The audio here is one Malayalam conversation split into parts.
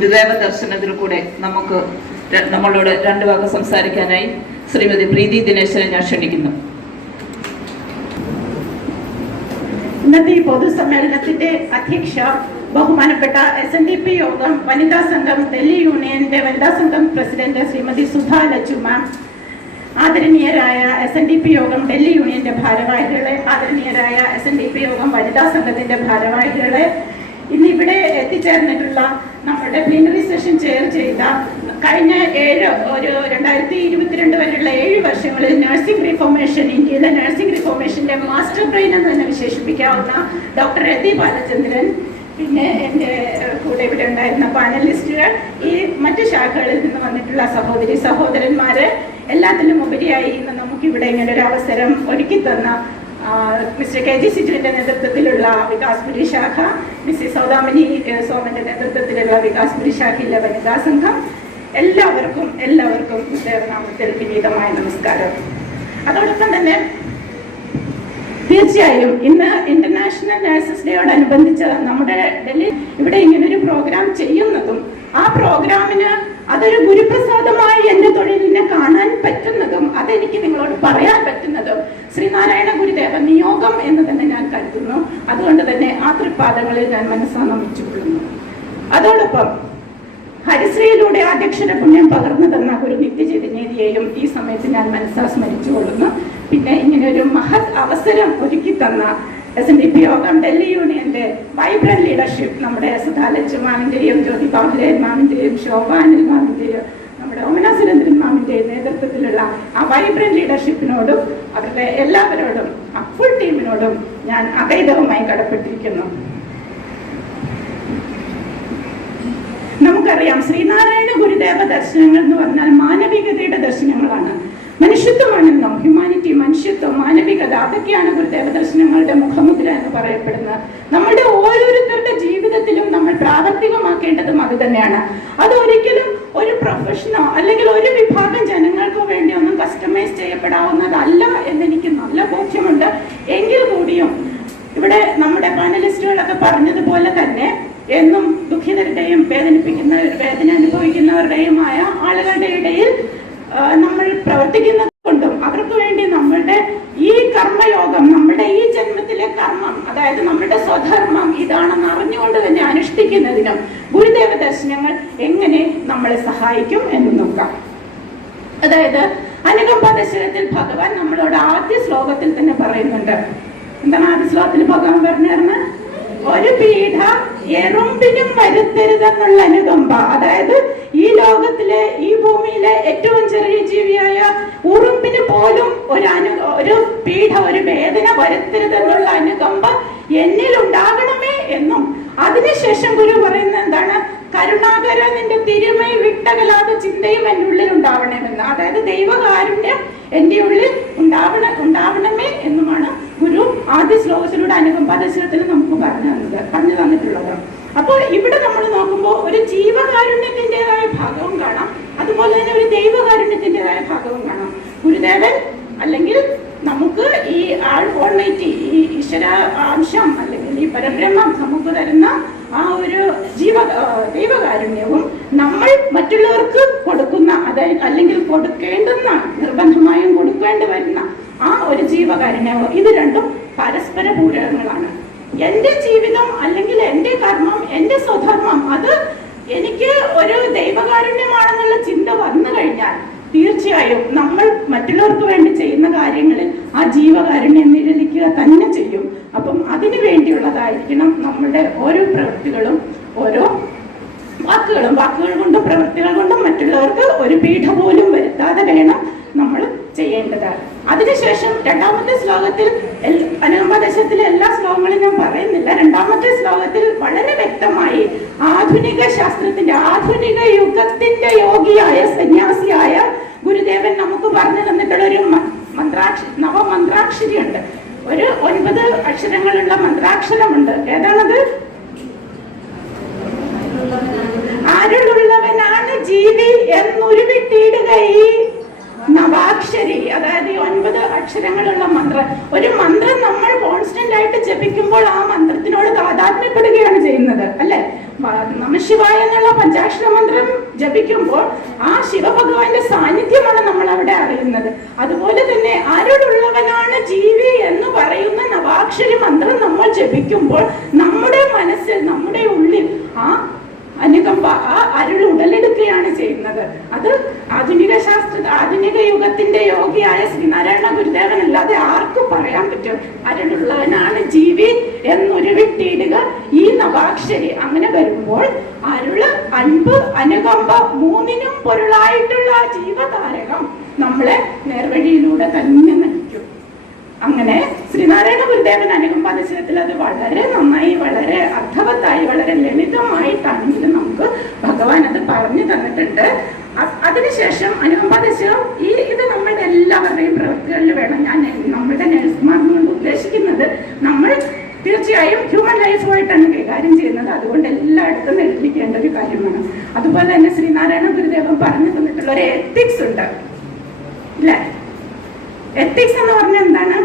ഗുരുദേവ ദർശനത്തിൽ കൂടെ നമ്മളോട് രണ്ടു വാക്ക് സംസാരിക്കാനായി ശ്രീമതി പ്രീതി ദിനേശനെ ഞാൻ ക്ഷണിക്കുന്നു. ഇന്നത്തെ ഈ പൊതുസമ്മേളനത്തിന്റെ അധ്യക്ഷ ബഹുമാനപ്പെട്ട SNDP യോഗം വനിതാ സംഘം ഡൽഹി യൂണിയന്റെ വനിതാ സംഘം പ്രസിഡന്റ് ശ്രീമതി സുധാ ലച്ചു മാം, ആദരണീയരായ SNDP യോഗം ഡൽഹി യൂണിയന്റെ ഭാരവാഹികളെ, ആദരണീയരായ SNDP യോഗം വനിതാ സംഘത്തിന്റെ ഭാരവാഹികളെ, ഇന്നിവിടെ എത്തിച്ചേർന്നിട്ടുള്ള നമ്മുടെ പ്ലീനറി സെഷൻ ചെയർ ചെയ്ത കഴിഞ്ഞ 2022 വരെയുള്ള 7 വർഷങ്ങളിൽ നഴ്സിംഗ് റിഫോർമേഷൻ, ഇന്ത്യയിലെ നഴ്സിംഗ് റിഫോർമേഷന്റെ മാസ്റ്റർ ബ്രെയിൻ എന്ന് തന്നെ വിശേഷിപ്പിക്കാവുന്ന ഡോക്ടർ രതി ബാലചന്ദ്രൻ, പിന്നെ എൻ്റെ കൂടെ ഇവിടെ ഉണ്ടായിരുന്ന പാനലിസ്റ്റുകൾ, ഈ മറ്റ് ശാഖകളിൽ നിന്ന് വന്നിട്ടുള്ള സഹോദരി സഹോദരന്മാര്, എല്ലാത്തിലും ഉപരിയായി ഇന്ന് നമുക്കിവിടെ ഇങ്ങനെ ഒരു അവസരം ഒരുക്കി തന്ന മിസ്റ്റർ KG സിജുവിന്റെ നേതൃത്വത്തിലുള്ള വികാസ്പുരി ശാഖ, മിസ്സിസ് സൗദാമിനി സോമന്റെ നേതൃത്വത്തിലുള്ള വികാസ്പുരി ശാഖയിലെ വനിതാ സംഘം, എല്ലാവർക്കും ദേവനാമത്തിൽ വിനീതമായ നമസ്കാരം. അതോടൊപ്പം തന്നെ തീർച്ചയായും ഇന്ന് ഇന്റർനാഷണൽ നഴ്സസ് ഡേയോടനുബന്ധിച്ച് നമ്മുടെ ഡൽഹി ഇവിടെ ഇങ്ങനൊരു പ്രോഗ്രാം ചെയ്യുന്നതും ആ പ്രോഗ്രാമിന് അതൊരു ഗുരുപ്രസാദമായി എൻ്റെ തൊഴിലിനെ കാണാൻ പറ്റുന്നതും അതെനിക്ക് നിങ്ങളോട് പറയാൻ പറ്റുന്നതും ശ്രീനാരായണ ഗുരുദേവ നിയോഗം എന്ന് തന്നെ ഞാൻ കരുതുന്നു. അതുകൊണ്ട് തന്നെ ആ തൃപ്പാദങ്ങളിൽ ഞാൻ മനസ്സാ നമിച്ചുകൊള്ളുന്നു. അതോടൊപ്പം ഹരിശ്രീയിലൂടെ അധ്യക്ഷര പുണ്യം പകർന്നു തന്ന ഗുരു നിത്യചൈതന്യയെയും ഈ സമയത്ത് ഞാൻ മനസ്സാ സ്മരിച്ചുകൊള്ളുന്നു. പിന്നെ ഇങ്ങനെ ഒരു മഹത് അവസരം ഒരുക്കി തന്ന SNDP യോഗം ഡൽഹി യൂണിയന്റെ വൈബ്രന്റ് ലീഡർഷിപ്പ്, നമ്മുടെ സുധാ ലച്ചു മാമിന്റെയും ജ്യോതി ബാഹുലേൻ മാമിന്റെയും ശോഭാനിൽ മാമിന്റെയും നമ്മുടെ ഓമന സുരേന്ദ്രൻ മാമിന്റെയും നേതൃത്വത്തിലുള്ള ആ വൈബ്രന്റ് ലീഡർഷിപ്പിനോടും അവരുടെ എല്ലാവരോടും ആ ഫുൾ ടീമിനോടും ഞാൻ അഭേദവുമായി കടപ്പെട്ടിരിക്കുന്നു. നമുക്കറിയാം, ശ്രീനാരായണ ഗുരുദേവ ദർശനങ്ങൾ എന്ന് പറഞ്ഞാൽ മാനവികതയുടെ ദർശനങ്ങളാണ്. മനുഷ്യത്വമാണെന്നും ഹ്യൂമാനിറ്റി, മനുഷ്യത്വം, മാനവികത, അതൊക്കെയാണ് ഗുരുദേവ ദർശനങ്ങളുടെ മുഖമുദ്ര എന്ന് പറയപ്പെടുന്നത്. നമ്മുടെ ഓരോരുത്തരുടെ ജീവിതത്തിലും നമ്മൾ പ്രാവർത്തികമാക്കേണ്ടതും അത് തന്നെയാണ്. അത് ഒരിക്കലും ഒരു പ്രൊഫഷനോ അല്ലെങ്കിൽ ഒരു വിഭാഗം ജനങ്ങൾക്കോ വേണ്ടി ഒന്നും കസ്റ്റമൈസ് ചെയ്യപ്പെടാവുന്നതല്ല എന്നെനിക്ക് നല്ല ബോധ്യമുണ്ട്. എങ്കിൽ കൂടിയും ഇവിടെ നമ്മുടെ പാനലിസ്റ്റുകളൊക്കെ പറഞ്ഞതുപോലെ തന്നെ എന്നും ദുഃഖിതരുടെയും വേദന അനുഭവിക്കുന്നവരുടെയുമായ ആളുകളുടെ ഇടയിൽ നമ്മൾ പ്രവർത്തിക്കുന്നത് കൊണ്ടും അവർക്ക് വേണ്ടി നമ്മളുടെ ഈ കർമ്മയോഗം, നമ്മുടെ ഈ ജന്മത്തിലെ കർമ്മം, അതായത് നമ്മുടെ സ്വധർമ്മം ഇതാണെന്ന് അറിഞ്ഞുകൊണ്ട് തന്നെ അനുഷ്ഠിക്കുന്നതിനും ഗുരുദേവ ദർശനങ്ങൾ എങ്ങനെ നമ്മളെ സഹായിക്കും എന്ന് നോക്കാം. അതായത് അനുകമ്പ ദശകത്തിൽ ഭഗവാൻ നമ്മളോട് ആദ്യ ശ്ലോകത്തിൽ തന്നെ പറയുന്നുണ്ട്. എന്താണ് ആദ്യ ശ്ലോകത്തിൽ ഭഗവാൻ പറഞ്ഞിരുന്ന? ഒരു പീഠ എറുമ്പിനും വരുത്തരുതെന്നുള്ള അനുകമ്പ. അതായത് ഈ ലോകത്തിലെ, ഈ ഭൂമിയിലെ ഏറ്റവും ചെറിയ ജീവിയായ ഉറുമ്പിന് പോലും ഒരു പീഠ, ഒരു വേദന വരുത്തരുതെന്നുള്ള അനുകമ്പ എന്നിൽ ഉണ്ടാകണമേ എന്നും, അതിനുശേഷം ഗുരു പറയുന്നത് എന്താണ്? കരുണാകര നിന്റെ തിരുമൈ വിട്ടകലാതെ ചിന്തയും എൻ്റെ ഉള്ളിൽ ഉണ്ടാവണമെന്ന്. അതായത് ദൈവകാരുണ്യം എൻ്റെ ഉള്ളിൽ ഉണ്ടാവണമേ എന്നുമാണ് ഗുരു ആദ്യ ശ്ലോകത്തിലൂടെ അനുകമ്പാദശകത്തിൽ നമുക്ക് പറഞ്ഞു തന്നിട്ടുള്ളത്. അപ്പോൾ ഇവിടെ നമ്മൾ നോക്കുമ്പോൾ ഒരു ജീവകാരുണ്യത്തിൻ്റെതായ ഭാഗവും കാണാം, അതുപോലെ തന്നെ ഒരു ദൈവകാരുണ്യത്തിൻ്റെതായ ഭാഗവും കാണാം. ഗുരുദേവൻ അല്ലെങ്കിൽ നമുക്ക് ഈ ഓൾമൈറ്റി, ഈ ഈശ്വര അംശം അല്ലെങ്കിൽ ഈ പരബ്രഹ്മം നമുക്ക് തരുന്ന ആ ഒരു ദൈവകാരുണ്യവും നമ്മൾ മറ്റുള്ളവർക്ക് കൊടുക്കുന്ന, അതായത് അല്ലെങ്കിൽ കൊടുക്കേണ്ടുന്ന, നിർബന്ധമായും കൊടുക്കേണ്ടി വരുന്ന ആ ഒരു ജീവകാരുണ്യവും, ഇത് രണ്ടും പരസ്പര പൂരകങ്ങളാണ്. എൻ്റെ ജീവിതം അല്ലെങ്കിൽ എൻ്റെ കർമ്മം, എൻ്റെ സ്വധർമ്മം, അത് എനിക്ക് ഒരു ദൈവകാരുണ്യമാണെന്നുള്ള ചിന്ത വന്നു കഴിഞ്ഞാൽ തീർച്ചയായും നമ്മൾ മറ്റുള്ളവർക്ക് വേണ്ടി ചെയ്യുന്ന കാര്യങ്ങളിൽ ആ ജീവകാരുണ്യം നിഴലിക്കുക തന്നെ ചെയ്യും. അപ്പം അതിനു വേണ്ടിയുള്ളതായിരിക്കണം നമ്മളുടെ ഓരോ പ്രവൃത്തികളും, ഓരോ വാക്കുകൾ കൊണ്ടും പ്രവൃത്തികൾ കൊണ്ടും മറ്റുള്ളവർക്ക് ഒരു പീഠ പോലും വരുത്താതെ വേണം നമ്മൾ ചെയ്യേണ്ടത്. അതിനുശേഷം രണ്ടാമത്തെ ശ്ലോകത്തിൽ, അനുകമ്പാദശകത്തിലെ എല്ലാ ശ്ലോകങ്ങളും ഞാൻ പറയുന്നില്ല, രണ്ടാമത്തെ ശ്ലോകത്തിൽ വളരെ വ്യക്തമായി ആധുനിക ശാസ്ത്രത്തിന്റെ, ആധുനിക യുഗത്തിന്റെ യോഗിയായ സന്യാസിയായ ഗുരുദേവൻ നമുക്ക് പറഞ്ഞു തന്നിട്ടുള്ള ഒരു നവമന്ത്രാക്ഷരിയുണ്ട്. ഒരു 9 അക്ഷരങ്ങളുള്ള മന്ത്രാക്ഷരമുണ്ട്. ഏതാണത്? ആരുള്ളവനാണ് ജീവി എന്നുരുവിട്ടിടുക ഈ നവാക്ഷരി. അതായത് 9 അക്ഷരങ്ങളുള്ള മന്ത്രം. ഒരു മന്ത്രം നമ്മൾ കോൺസ്റ്റന്റ് ആയിട്ട് ജപിക്കുമ്പോൾ ആ മന്ത്രത്തിനോട് താതാത്മ്യപ്പെടുകയാണ് ചെയ്യുന്നത്, അല്ലെ? നമഃശിവായ എന്നുള്ള പഞ്ചാക്ഷര മന്ത്രം ജപിക്കുമ്പോൾ ആ ശിവഭഗവാന്റെ സാന്നിധ്യമാണ് നമ്മൾ അവിടെ അറിയുന്നത്. അതുപോലെ തന്നെ ആരോടുള്ളവനാണ് ജീവി എന്ന് പറയുന്ന നവാക്ഷരി മന്ത്രം നമ്മൾ ജപിക്കുമ്പോൾ നമ്മുടെ മനസ്സിൽ, നമ്മുടെ ഉള്ളിൽ ആ അനുകമ്പ, ആ അരുൾ ഉടലെടുക്കുകയാണ് ചെയ്യുന്നത്. അത് ആധുനിക യുഗത്തിന്റെ യോഗിയായ ശ്രീനാരായണ ഗുരുദേവൻ അല്ലാതെ ആർക്കും പറയാൻ പറ്റും? അരുളുള്ളവനാണ് ജീവി എന്നൊരുവിട്ടിടുക ഈ നവാക്ഷരി. അങ്ങനെ വരുമ്പോൾ അരുള്, അൻപ്, അനുകമ്പ മൂന്നിനും പൊരുളായിട്ടുള്ള ആ ജീവതാരകം നമ്മളെ നേർവഴിയിലൂടെ തന്നെ നയിക്കും. അങ്ങനെ ശ്രീനാരായണ ഗുരുദേവൻ അനുകമ്പാദശകത്തിൽ അത് വളരെ നന്നായി, വളരെ അർത്ഥവത്തായി, വളരെ ലളിതമായിട്ടാണെങ്കിലും നമുക്ക് ഭഗവാൻ അത് പറഞ്ഞു തന്നിട്ടുണ്ട്. അതിനുശേഷം അനുകമ്പാദശകം ഇത് നമ്മളുടെ എല്ലാവരുടെയും പ്രവൃത്തികളിൽ വേണം. ഞാൻ നമ്മളുടെ നഴ്സുമാർ കൊണ്ട് ഉദ്ദേശിക്കുന്നത് നമ്മൾ തീർച്ചയായും ഹ്യൂമൻ ലൈഫുമായിട്ടാണ് കൈകാര്യം ചെയ്യുന്നത്. അതുകൊണ്ട് എല്ലായിടത്തും എഴുതിക്കേണ്ട ഒരു കാര്യമാണ്. അതുപോലെ തന്നെ ശ്രീനാരായണ ഗുരുദേവൻ പറഞ്ഞു തന്നിട്ടുള്ള ഒരു എത്തിക്സ് ഉണ്ട്, ഇല്ലേ? എത്തിക്സ് എന്ന് പറഞ്ഞാൽ എന്താണ്?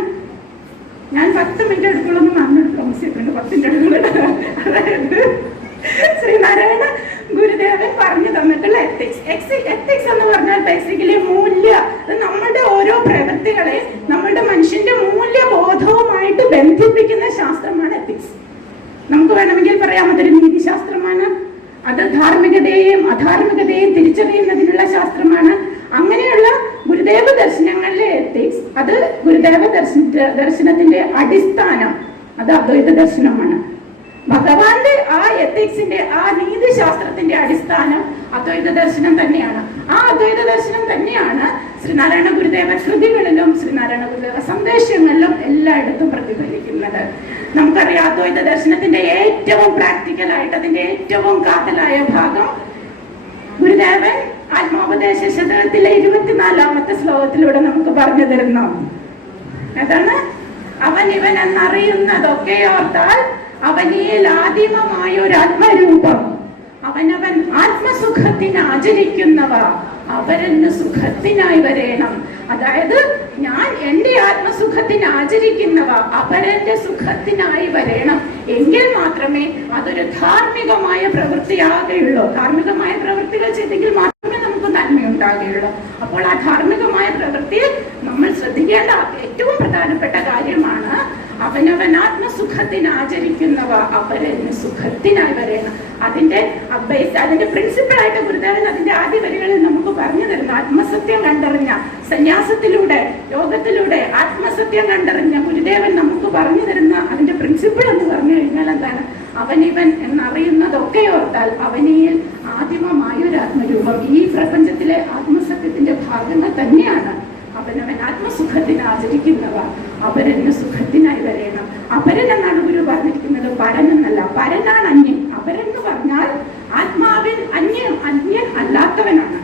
ഞാൻ 10 മിനിറ്റ് എടുക്കുള്ളൂ മാമിനോട് പ്രോമിസ് ചെയ്തിട്ടുണ്ട്, 10 മിനിറ്റ് എടുക്കുള്ളൂ. അതായത് ശ്രീനാരായണ ഗുരുദേവൻ പറഞ്ഞു തന്നിട്ടുള്ള എത്തിക്സ് എന്ന് പറഞ്ഞാൽ ബേസിക്കലി മൂല്യ, നമ്മളുടെ ഓരോ പ്രവൃത്തികളെ നമ്മളുടെ മനുഷ്യന്റെ മൂല്യബോധവുമായിട്ട് ബന്ധിപ്പിക്കുന്ന ശാസ്ത്രമാണ് എത്തിക്സ്. നമുക്ക് വേണമെങ്കിൽ പറയാം അതൊരു നീതിശാസ്ത്രമാണ്, അത് ധാർമ്മികതയെയും അധാർമികതയെയും തിരിച്ചറിയുന്നതിനുള്ള ശാസ്ത്രമാണ്. അങ്ങനെയുള്ള ഗുരുദേവ ദർശനങ്ങളിലെ എത്തിക്സ്, അത് ഗുരുദേവ ദർശനത്തിന്റെ അടിസ്ഥാനം അത് അദ്വൈത ദർശനമാണ്. ഭഗവാന്റെ ആ എത്തിക്സിന്റെ, ആ നീതിശാസ്ത്രത്തിന്റെ അടിസ്ഥാനം അദ്വൈത ദർശനം തന്നെയാണ്. ആ അദ്വൈത ദർശനം തന്നെയാണ് ശ്രീനാരായണ ഗുരുദേവ കൃതികളിലും ശ്രീനാരായണ ഗുരുദേവ സന്ദേശങ്ങളിലും എല്ലായിടത്തും പ്രതിഫലിക്കുന്നത്. നമുക്കറിയാം അദ്വൈത ദർശനത്തിന്റെ ഏറ്റവും പ്രാക്ടിക്കലായിട്ട്, അതിന്റെ ഏറ്റവും കാതലായ ഭാഗം ഗുരുദേവൻ ആത്മോപദേശ ശതകത്തിലെ 24ാമത്തെ ശ്ലോകത്തിലൂടെ നമുക്ക് പറഞ്ഞു തരുന്നു. അതാണ്, അവൻ ഇവൻ എന്നറിയുന്നതൊക്കെ ഓർത്താൽ അവനിൽ ആദിമമായ ഒരു ആത്മരൂപം, അവനവൻ ആത്മസുഖത്തിന് ആചരിക്കുന്നവ അവരെന്ന് സുഖത്തിനായി വരേണം. അതായത് ഞാൻ എൻ്റെ ആത്മസുഖത്തിന് ആചരിക്കുന്നവ അപരന്റെ സുഖത്തിനായി വരേണം. എങ്കിൽ മാത്രമേ അതൊരു ധാർമ്മികമായ പ്രവൃത്തിയാകുകയുള്ളൂ. ധാർമ്മികമായ പ്രവൃത്തികൾ ചെയ്തെങ്കിൽ മാത്രമേ നമുക്ക് നന്മയുണ്ടാകുകയുള്ളൂ. അപ്പോൾ ആ ധാർമ്മികമായ പ്രവൃത്തിയിൽ നമ്മൾ ശ്രദ്ധിക്കേണ്ട ഏറ്റവും പ്രധാനപ്പെട്ട കാര്യമാണ് അവനവൻ ആത്മസുഖത്തിന് ആചരിക്കുന്നവ അപരന് സുഖത്തിനായി വരേണം. അതിന്റെ പ്രിൻസിപ്പിളായിട്ട് ഗുരുദേവൻ അതിന്റെ ആദ്യ വരികളിൽ നമുക്ക് പറഞ്ഞു തരുന്നു. ആത്മസത്യം കണ്ടറിഞ്ഞ സന്യാസത്തിലൂടെ, യോഗത്തിലൂടെ ആത്മസത്യം കണ്ടറിഞ്ഞ ഗുരുദേവൻ നമുക്ക് പറഞ്ഞു തരുന്ന അതിന്റെ പ്രിൻസിപ്പിൾ എന്ന് പറഞ്ഞു കഴിഞ്ഞാൽ എന്താണ്? അവനിവൻ എന്നറിയുന്നതൊക്കെ ഓർത്താൽ അവനിൽ ആദിമമായ ഒരു ആത്മരൂപം. ഈ പ്രപഞ്ചത്തിലെ ആത്മസത്യത്തിന്റെ ഭാഗങ്ങൾ തന്നെയാണ് അവനവൻ ആത്മസുഖത്തിന് ആചരിക്കുന്നവ അപരന് സുഖത്തിനായി വരേണം. അപരൻ എന്നാണ് ഗുരു പറഞ്ഞിരിക്കുന്നത്, പരൻ എന്നല്ല. പരനാണ് അന്യൻ. അപരൻ എന്ന് പറഞ്ഞാൽ ആത്മാവിൻ അന്യൻ അല്ലാത്തവനാണ്.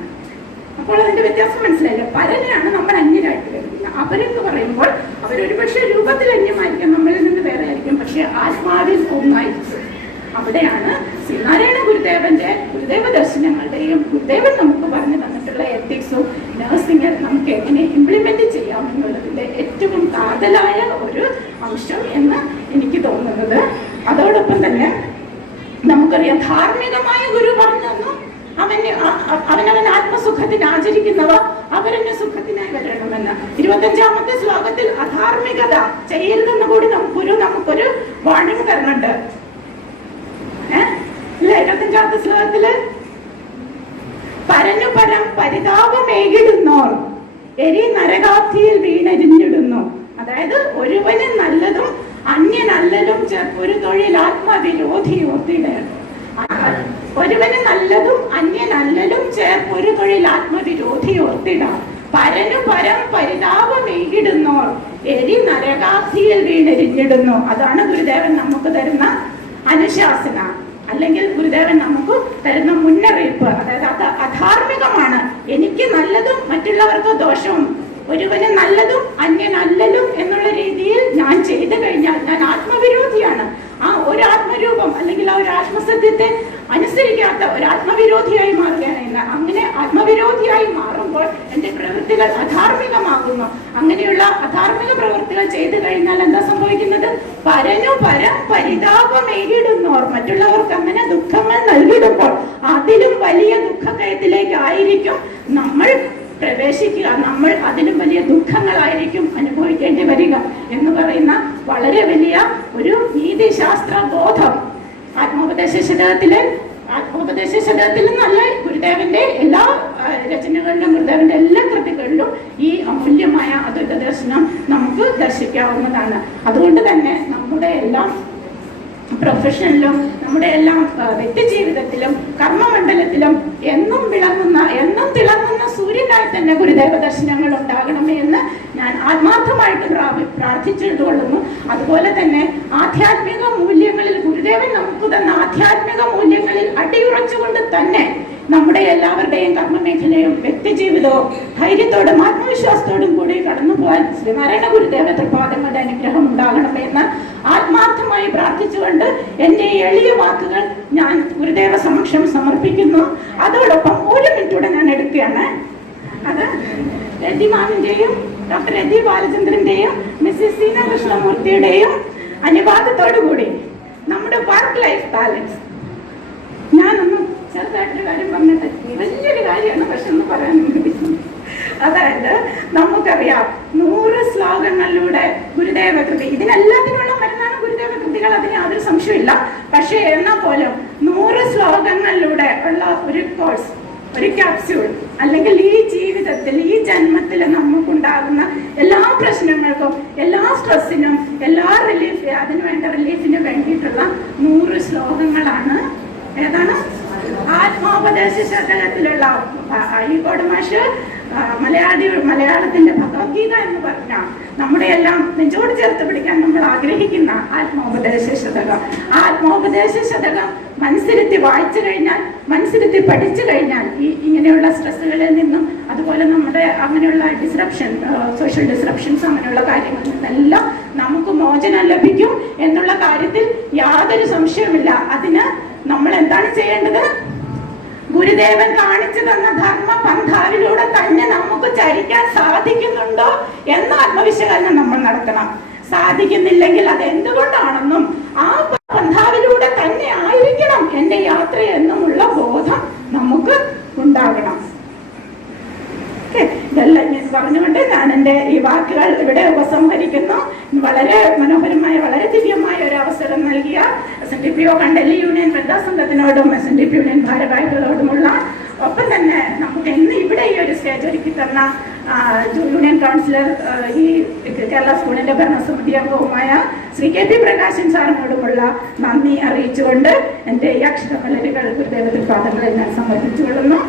അപ്പോൾ അതിന്റെ വ്യത്യാസം മനസ്സിലായില്ല. പരനാണ് നമ്മൾ അന്യരായിട്ട് വരുന്നത്. അപരൻ എന്ന് പറയുമ്പോൾ അവരൊരു പക്ഷേ രൂപത്തിൽ അന്യമായിരിക്കും, നമ്മളിൽ നിന്ന് വേറെ ആയിരിക്കും, പക്ഷെ ആത്മാവിൽ ഒന്നായിരിക്കും. അവിടെയാണ് ശ്രീനാരായണ ഗുരുദേവ ദർശനങ്ങളുടെയും ഗുരുദേവൻ നമുക്ക് പറഞ്ഞു തന്നിട്ടുള്ള എത്തിക്സും നഴ്സിംഗ് നമുക്ക് എങ്ങനെ ഇംപ്ലിമെന്റ് ചെയ്യാം എന്നുള്ളതിന്റെ ഏറ്റവും കാതലായ ഒരു അംശം എന്ന് എനിക്ക് തോന്നുന്നത്. അതോടൊപ്പം തന്നെ നമുക്കറിയാം ധാർമ്മികമായ ഗുരു പറഞ്ഞു തന്നു, അവനവൻ ആത്മസുഖത്തിന് ആചരിക്കുന്നവ അവരന്റെ സുഖത്തിനായി വരണമെന്ന്. 25ാമത്തെ ശ്ലോകത്തിൽ അധാർമികത ചെയ്യരുതെന്ന് കൂടി നമുക്കൊരു വാണിംഗ് തരുന്നുണ്ട്. 25ാമത്തെ ശ്ലോകത്തില് പരനു പരം പരിതാപമേകിടുന്നോർ എരി നരകാബ്ധിയിൽ വീണരിഞ്ഞിടുന്നു. അതായത് ഒരുവന് നല്ലതും അന്യനല്ലലും ഒരു തൊഴിൽ ആത്മവിരോധി ഓർത്തിടണം. ഒരുവന് നല്ലതും അന്യനല്ലലും ചേർപ്പൊരു തൊഴിൽ ആത്മവിരോധി ഓർത്തിടാം. പരനു പരം പരിതാപമേകിടുന്നോർ എരി നരകാബ്ധിയിൽ വീണരിഞ്ഞിടുന്നു. അതാണ് ഗുരുദേവൻ നമുക്ക് തരുന്ന അനുശാസന, അല്ലെങ്കിൽ ഗുരുദേവൻ നമുക്ക് തരുന്ന മുന്നറിയിപ്പ്. അതായത് അത് അധാർമികമാണ്. എനിക്ക് നല്ലതും മറ്റുള്ളവർക്ക് ദോഷവും, ഒരുവന് നല്ലതും അന്യനല്ലലും എന്നുള്ള രീതിയിൽ ഞാൻ ചെയ്തു കഴിഞ്ഞാൽ ഞാൻ ആത്മവിരോധിയാണ്. ആ ഒരു ആത്മരൂപം അല്ലെങ്കിൽ ആ ഒരു ആത്മസത്യത്തെ അനുസരിക്കാത്ത ഒരു ആത്മവിരോധിയായി മാറുകയാണ്. അങ്ങനെ ആത്മവിരോധിയായി മാറുമ്പോൾ എൻ്റെ പ്രവൃത്തികൾ അധാർമികമാകുന്നു. അങ്ങനെയുള്ള അങ്ങനെയുള്ള അധാർമിക പ്രവൃത്തികൾ ചെയ്തു കഴിഞ്ഞാൽ എന്താ സംഭവിക്കുന്നത്? പരനു പരം പരിതാപമേകിടുന്നോർ, മറ്റുള്ളവർക്ക് അങ്ങനെ ദുഃഖങ്ങൾ നൽകിയിടുമ്പോൾ അതിലും വലിയ ദുഃഖകയത്തിലേക്കായിരിക്കും നമ്മൾ പ്രവേശിക്കുക. നമ്മൾ അതിലും വലിയ ദുഃഖങ്ങളായിരിക്കും അനുഭവിക്കേണ്ടി വരിക എന്ന് പറയുന്ന വളരെ വലിയ ഒരു നീതിശാസ്ത്ര ബോധം ആത്മോപദേശ ശതകത്തിലും നല്ല ഗുരുദേവന്റെ എല്ലാ രചനകളിലും ഗുരുദേവന്റെ എല്ലാ കൃതികളിലും ഈ അമൂല്യമായ അദ്വൈത ദർശനം നമുക്ക് ദർശിക്കാവുന്നതാണ്. അതുകൊണ്ട് തന്നെ നമ്മുടെ എല്ലാം പ്രൊഫഷനിലും നമ്മുടെ എല്ലാം വ്യക്തി ജീവിതത്തിലും കർമ്മമണ്ഡലത്തിലും എന്നും തിളങ്ങുന്ന സൂര്യനായി തന്നെ ഗുരുദേവ ദർശനങ്ങൾ ഉണ്ടാകണമേ എന്ന് ഞാൻ ആത്മാർത്ഥമായിട്ട് പ്രാർത്ഥിച്ചിട്ടുകൊള്ളുന്നു. അതുപോലെ തന്നെ ആധ്യാത്മിക മൂല്യങ്ങളിൽ ഗുരുദേവൻ നമുക്ക് തന്ന ആധ്യാത്മിക മൂല്യങ്ങളിൽ അടിയുറച്ചുകൊണ്ട് തന്നെ നമ്മുടെ എല്ലാവരുടെയും കർമ്മമേഖലയും വ്യക്തി ജീവിതവും ധൈര്യത്തോടും ആത്മവിശ്വാസത്തോടും കൂടി കടന്നു പോകാൻ ശ്രീനാരായണ ഗുരുദേവ തൃപാദങ്ങളുടെ അനുഗ്രഹം ഉണ്ടാകണമെന്ന് ആത്മാർത്ഥമായി പ്രാർത്ഥിച്ചുകൊണ്ട് എൻ്റെ എളിയ വാക്കുകൾ ഞാൻ ഗുരുദേവ സമക്ഷം സമർപ്പിക്കുന്നു. അതോടൊപ്പം ഒരു മിനിറ്റൂടെ ഞാൻ എടുക്കുകയാണ്. അത് രതി മാമിന്റെയും ഡോക്ടർ രതി ബാലചന്ദ്രന്റെയും മിസ്സിസ് സീന കൃഷ്ണമൂർത്തിയുടെയും അനുവാദത്തോടു കൂടി നമ്മുടെ വർക്ക് ലൈഫ് ബാലൻസ്, ഞാനൊന്ന് ചെറുതായിട്ടൊരു കാര്യം പറഞ്ഞിട്ട് വലിയൊരു കാര്യമാണ്, പക്ഷെ ഒന്ന് പറയാൻ വേണ്ടി. അതായത് നമുക്കറിയാം 100 ശ്ലോകങ്ങളിലൂടെ ഗുരുദേവ കൃതി, ഇതിനെല്ലാത്തിനുള്ള മരുന്നാണ് ഗുരുദേവ കൃതികൾ, അതിന് യാതൊരു സംശയമില്ല. പക്ഷേ എന്നാൽ പോലും 100 ശ്ലോകങ്ങളിലൂടെ ഉള്ള ഒരു കോഴ്സ്, ഒരു ക്യാപ്സ്യൂൾ, അല്ലെങ്കിൽ ഈ ജീവിതത്തിൽ ഈ ജന്മത്തിൽ നമുക്കുണ്ടാകുന്ന എല്ലാ പ്രശ്നങ്ങൾക്കും എല്ലാ സ്ട്രെസ്സിനും എല്ലാ അതിനു വേണ്ട റിലീഫിന് വേണ്ടിയിട്ടുള്ള 100 ശ്ലോകങ്ങളാണ്. ഏതാണ്? ആത്മോപദേശ ശതകത്തിലുള്ള അഴീക്കോട് മാഷ് മലയാളത്തിന്റെ ഭഗവത്ഗീത എന്ന് പറഞ്ഞ നമ്മുടെ എല്ലാം നെഞ്ചോട് ചേർത്ത് പിടിക്കാൻ നമ്മൾ ആഗ്രഹിക്കുന്ന ആത്മോപദേശ ശതകം. ആത്മോപദേശ ശതകം മനസ്സിരുത്തി വായിച്ചു കഴിഞ്ഞാൽ, മനസ്സിരുത്തി പഠിച്ചു കഴിഞ്ഞാൽ ഇങ്ങനെയുള്ള സ്ട്രെസ്സുകളിൽ നിന്നും അതുപോലെ നമ്മുടെ അങ്ങനെയുള്ള ഡിസ്റപ്ഷൻ, സോഷ്യൽ ഡിസ്റപ്ഷൻസ്, അങ്ങനെയുള്ള കാര്യങ്ങളിൽ നിന്നെല്ലാം നമുക്ക് മോചനം ലഭിക്കും എന്നുള്ള കാര്യത്തിൽ യാതൊരു സംശയവുമില്ല. അതിന് നമ്മൾ എന്താണ് ചെയ്യേണ്ടത്? ഗുരുദേവൻ കാണിച്ചു തന്ന ധർമ്മ പന്ഥാവിലൂടെ തന്നെ നമുക്ക് ചരിക്കാൻ സാധിക്കുന്നുണ്ടോ എന്ന ആത്മവിശകലനം നമ്മൾ നടത്തണം. സാധിക്കുന്നില്ലെങ്കിൽ അത് എന്തുകൊണ്ടാണെന്നും ആ പന്ഥാവിലൂടെ തന്നെ ആയിരിക്കണം എന്റെ യാത്ര എന്നുമുള്ള ബോധം നമുക്ക് ഉണ്ടാകണം. ഇതെല്ലാം പറഞ്ഞുകൊണ്ട് ഞാൻ എൻ്റെ ഈ വാക്കുകൾ ഇവിടെ ഉപസംഹരിക്കുന്നു. വളരെ മനോഹരമായ, വളരെ ദിവ്യമായ ഒരു അവസരം നൽകിയ SNDPO കണ്ടലി യൂണിയൻ വൃന്ദാസംഘത്തിനോടും SNDP യൂണിയൻ ഭാരവാഹികളോടുമുള്ള, ഒപ്പം തന്നെ നമുക്ക് ഇന്ന് ഇവിടെ ഈ ഒരു സ്റ്റേജ് ഒരുക്കി തന്ന യൂണിയൻ കൗൺസിലർ, ഈ കേരള സ്കൂളിന്റെ ഭരണസമിതി അംഗവുമായ ശ്രീ KP പ്രകാശൻ സാറിനോടുമുള്ള നന്ദി അറിയിച്ചുകൊണ്ട് എൻ്റെ ഈ അക്ഷരമലരുകൾ ഗുരുദേവ തൃപാദങ്ങളിൽ ഞാൻ സമർപ്പിച്ചുകൊള്ളുന്നു.